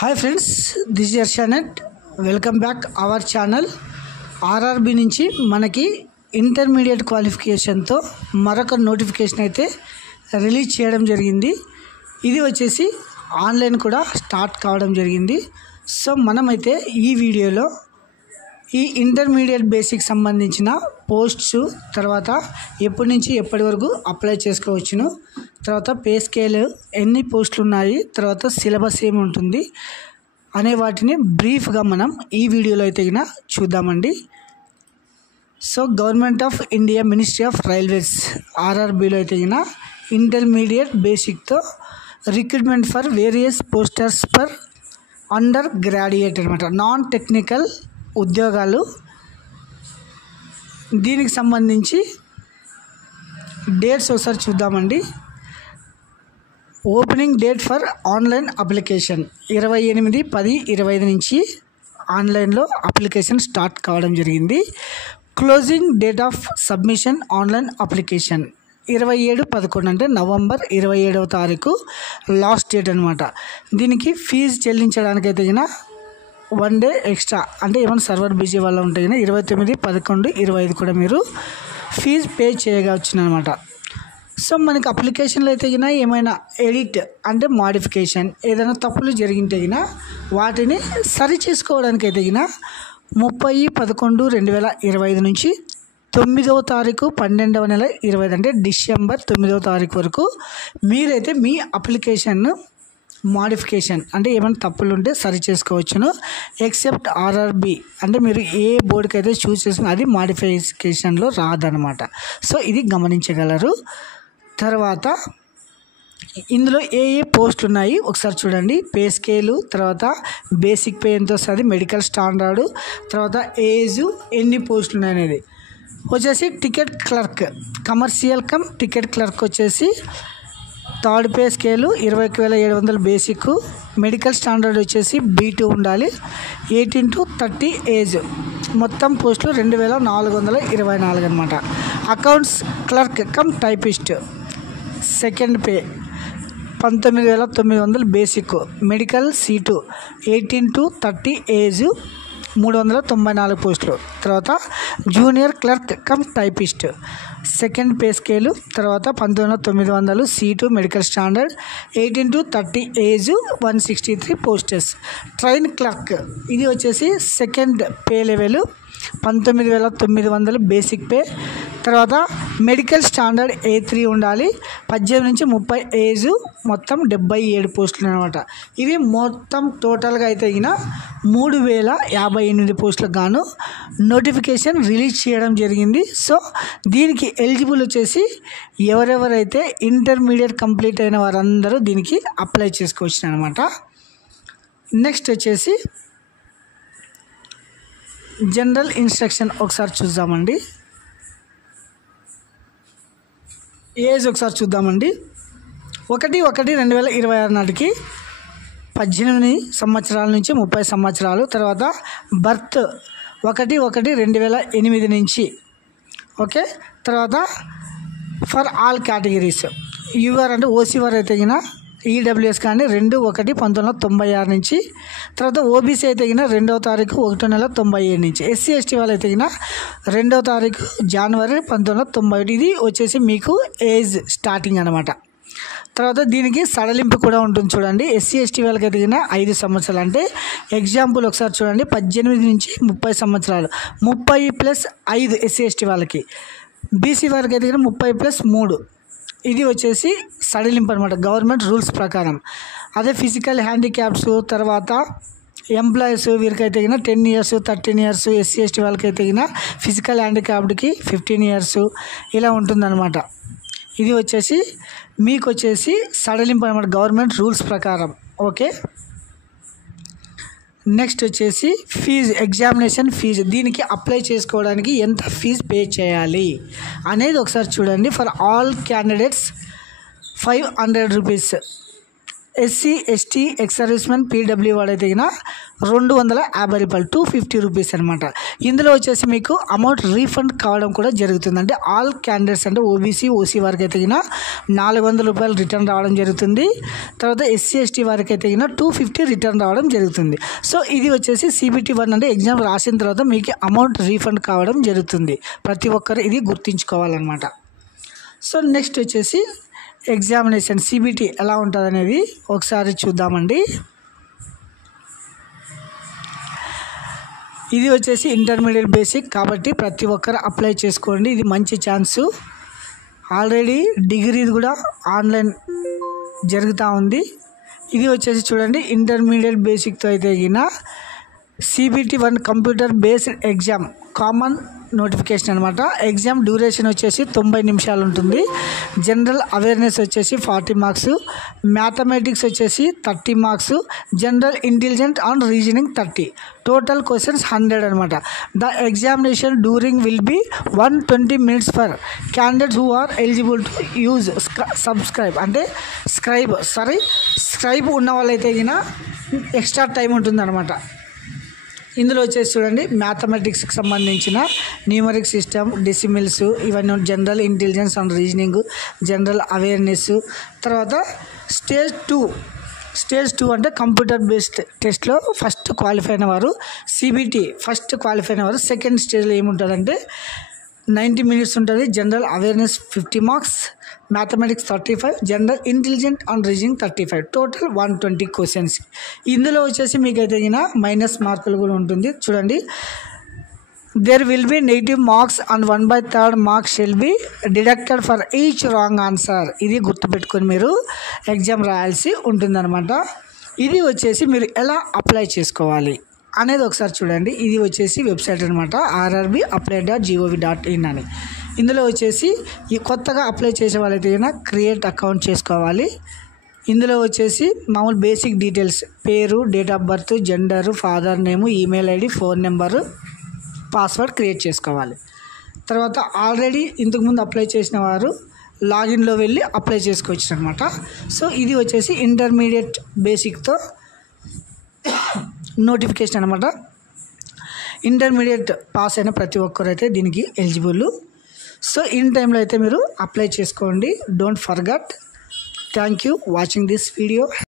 Hi friends, this is Shanet. Welcome back our channel. RRB నుంచి మనకి intermediate క్వాలిఫికేషన్తో మరొక notification అయితే రిలీజ్ చేయడం జరిగింది. ఇది వచ్చేసి ఆన్లైన్ కూడా స్టార్ట్ కావడం జరిగింది. సో మనమైతే ఈ వీడియోలో ఈ ఇంటర్మీడియట్ బేసిక్ సంబంధించిన పోస్ట్స్, తర్వాత ఎప్పటి నుంచి ఎప్పటి వరకు అప్లై చేసుకోవచ్చును, తర్వాత పే స్కేల్, ఎన్ని పోస్టులు ఉన్నాయి, తర్వాత సిలబస్ ఏమి ఉంటుంది అనే వాటిని బ్రీఫ్గా మనం ఈ వీడియోలో అయితే చూద్దామండి. So government of India ministry of railways ఆర్ఆర్బీలో అయితే ఇంటర్మీడియట్ బేసిక్తో recruitment for various posters for undergraduate అనమాట, నాన్ టెక్నికల్ ఉద్యోగాలు. దీనికి సంబంధించి డేట్స్ ఒకసారి చూద్దామండి. Opening date for online application 28/10/25 నుంచి ఆన్లైన్లో అప్లికేషన్ స్టార్ట్ కావడం జరిగింది. Closing date of submission online application 27/11 అంటే నవంబర్ 27వ తారీఖు లాస్ట్ డేట్ అనమాట. దీనికి ఫీజు చెల్లించడానికైతే 1 డే ఎక్స్ట్రా, అంటే ఏమైనా సర్వర్ బిజీ వల్ల ఉంటే 29/11/25 కూడా మీరు ఫీజు పే చేయవచ్చును అనమాట. సో మనకి అప్లికేషన్లో అయితే ఏమైనా ఎడిట్ అంటే మాడిఫికేషన్, ఏదైనా తప్పులు జరిగింటే వాటిని సరి చేసుకోవడానికి అయితే 30/11/2025 నుంచి 9వ తారీఖు 12వ నెల 20 అంటే డిసెంబర్ 9వ తారీఖు వరకు మీరైతే మీ అప్లికేషన్ను మాడిఫికేషన్ అంటే ఏమైనా తప్పులు ఉంటే సరి చేసుకోవచ్చును. ఎక్సెప్ట్ ఆర్ఆర్బి అంటే మీరు ఏ బోర్డుకి అయితే చూస్ చేసుకుని అది మాడిఫికేషన్లో రాదనమాట. సో ఇది గమనించగలరు. తర్వాత ఇందులో ఏ పోస్టులు ఉన్నాయి ఒకసారి చూడండి. పే స్కేలు, తర్వాత బేసిక్ పే ఎంత వస్తుంది, మెడికల్ స్టాండర్డు, తర్వాత ఏజ్, ఎన్ని పోస్టులు ఉన్నాయి అనేది వచ్చేసి ticket clerk, commercial cum ticket clerk వచ్చేసి third pay scale 21,700 basic, medical standard వచ్చేసి B2 ఉండాలి, 18 to 30 ఏజ్, మొత్తం పోస్టులు 2,424 అనమాట. Accounts clerk cum typist second pay 19,900 basic, medical C2 18 to 30 age, 394 పోస్టులు. తర్వాత junior clerk cum typist second pay scale, తర్వాత 19,900 C2 medical standard, 18 to 30 age, 163 posts. Train clerk ఇది వచ్చేసి second pay level 19,900 basic pay, తర్వాత medical standard A3 ఉండాలి, 18 నుంచి 30 age, మొత్తం 77 పోస్టులు అనమాట. ఇవి మొత్తం టోటల్గా అయితే 3,058 పోస్టులకు గాను నోటిఫికేషన్ రిలీజ్ చేయడం జరిగింది. సో దీనికి ఎలిజిబుల్ వచ్చేసి ఎవరెవరైతే ఇంటర్మీడియట్ కంప్లీట్ అయిన వారందరూ దీనికి అప్లై చేసుకోవచ్చు అనమాట. నెక్స్ట్ వచ్చేసి జనరల్ ఇన్స్ట్రక్షన్ ఒకసారి చూద్దామండి. ఏజ్ ఒకసారి చూద్దామండి. 1/1/2026 నాటికి 18 సంవత్సరాల నుంచి 30 సంవత్సరాలు, తర్వాత బర్త్ 1/1/2008 నుంచి, ఓకే. తర్వాత ఫర్ ఆల్ కేటగిరీస్ యూఆర్ అంటే ఓసీ వారు అయితే ఈడబ్ల్యూఎస్ కానీ 2/1/1996 నుంచి, తర్వాత ఓబీసీ అయితే 2వ తారీఖు 1వ నెల 97 నుంచి, ఎస్సీ ఎస్టీ వాళ్ళు అయితే 2వ తారీఖు జనవరి 1991. ఇది వచ్చేసి మీకు ఏజ్ స్టార్టింగ్ అనమాట. తర్వాత దీనికి సడలింపు కూడా ఉంటుంది చూడండి. ఎస్సీ ఎస్టీ వాళ్ళకి అయితే 5 సంవత్సరాలు, అంటే ఎగ్జాంపుల్ ఒకసారి చూడండి, 18 నుంచి 30 సంవత్సరాలు, 30+5 ఎస్సీ ఎస్టీ వాళ్ళకి. బీసీ వాళ్ళకి అయితే 30+3, ఇది వచ్చేసి సడలింపు అనమాట గవర్నమెంట్ రూల్స్ ప్రకారం. అదే ఫిజికల్ హ్యాండిక్యాప్స్, తర్వాత ఎంప్లాయీస్ వీరికైతే 10 years 13 years, ఎస్సీ ఎస్టీ వాళ్ళకైతే ఫిజికల్ హ్యాండిక్యాప్డ్కి 15 years ఇలా ఉంటుందన్నమాట. ఇది వచ్చేసి మీకు వచ్చేసి సడలింపు అనమాట గవర్నమెంట్ రూల్స్ ప్రకారం, ఓకే. నెక్స్ట్ వచ్చేసి ఫీజు, ఎగ్జామినేషన్ ఫీజు. దీనికి అప్లై చేసుకోవడానికి ఎంత ఫీజు పే చేయాలి అనేది ఒకసారి చూడండి. For all candidates 500 rupees, SC ST ex servicemen PW వాడైతే 250 రూపాయలు 250 రూపీస్ అనమాట. ఇందులో వచ్చేసి మీకు అమౌంట్ రీఫండ్ కావడం కూడా జరుగుతుంది. అంటే ఆల్ క్యాండిడేట్స్ అంటే ఓబీసీ ఓసీ వారికి అయితే 400 రూపాయలు రిటర్న్ రావడం జరుగుతుంది. తర్వాత ఎస్సీ ఎస్టీ వారికి అయితే 250 రిటర్న్ రావడం జరుగుతుంది. సో ఇది వచ్చేసి CBT 1 అంటే ఎగ్జామ్ రాసిన తర్వాత మీకు అమౌంట్ రీఫండ్ కావడం జరుగుతుంది. ప్రతి ఒక్కరు ఇది గుర్తుంచుకోవాలన్నమాట. సో నెక్స్ట్ వచ్చేసి ఎగ్జామినేషన్ CBT ఎలా ఉంటుంది అనేది ఒకసారి చూద్దామండి. ఇది వచ్చేసి ఇంటర్మీడియట్ బేసిక్ కాబట్టి ప్రతి ఒక్కరు అప్లై చేసుకోండి. ఇది మంచి ఛాన్సు. ఆల్రెడీ డిగ్రీది కూడా ఆన్లైన్ జరుగుతూ ఉంది. ఇది వచ్చేసి చూడండి ఇంటర్మీడియట్ బేసిక్తో అయితే CBT 1 computer based exam common notification అనమాట. ఎగ్జామ్ డ్యూరేషన్ వచ్చేసి 90 నిమిషాలు ఉంటుంది. జనరల్ అవేర్నెస్ వచ్చేసి 40 మార్క్స్, మ్యాథమెటిక్స్ వచ్చేసి 30 marks, general intelligent and reasoning 30, total questions 100 అనమాట. The examination during will be 120 minutes for candidates who are eligible to use scribe ఉన్న వాళ్ళైతే extra time ఉంటుంది అనమాట. ఇందులో వచ్చేసి చూడండి మ్యాథమెటిక్స్కి సంబంధించిన న్యూమరిక్ సిస్టమ్, డెసిమల్స్, ఇవన్నీ general intelligence and reasoning, general awareness. తర్వాత స్టేజ్ 2 అంటే కంప్యూటర్ బేస్డ్ టెస్ట్లో ఫస్ట్ క్వాలిఫై అయిన వారు, CBT ఫస్ట్ క్వాలిఫై అయిన వారు సెకండ్ స్టేజ్లో ఏముంటుందంటే 90 minutes ఉంటుంది. General awareness 50 marks, mathematics 35, general intelligent and reasoning 35, total 120 questions. ఇందులో వచ్చేసి మీకైతే మైనస్ మార్కులు కూడా ఉంటుంది. చూడండి, there will be negative marks and 1/3 marks shall be deducted for each wrong answer. ఇది గుర్తుపెట్టుకొని మీరు ఎగ్జామ్ రాయాల్సి ఉంటుందన్నమాట. ఇది వచ్చేసి మీరు ఎలా అప్లై చేసుకోవాలి అనేది ఒకసారి చూడండి. ఇది వచ్చేసి వెబ్సైట్ అనమాట, rrbapply.gov.in అని. ఇందులో వచ్చేసి ఈ కొత్తగా అప్లై చేసే వాళ్ళైతే క్రియేట్ అకౌంట్ చేసుకోవాలి. ఇందులో వచ్చేసి మామూలు బేసిక్ డీటెయిల్స్, పేరు, date of birth, gender, father name, email ID, phone number, password create చేసుకోవాలి. తర్వాత ఆల్రెడీ ఇంతకుముందు అప్లై చేసిన వారు లాగిన్లో వెళ్ళి అప్లై చేసుకోవచ్చు అనమాట. సో ఇది వచ్చేసి ఇంటర్మీడియట్ బేసిక్తో నోటిఫికేషన్ అనమాట. ఇంటర్మీడియట్ పాస్ అయిన ప్రతి ఒక్కరైతే దీనికి ఎలిజిబుల్. సో ఇన్ టైంలో అయితే మీరు అప్లై చేసుకోండి. Don't forget. Thank you watching this video.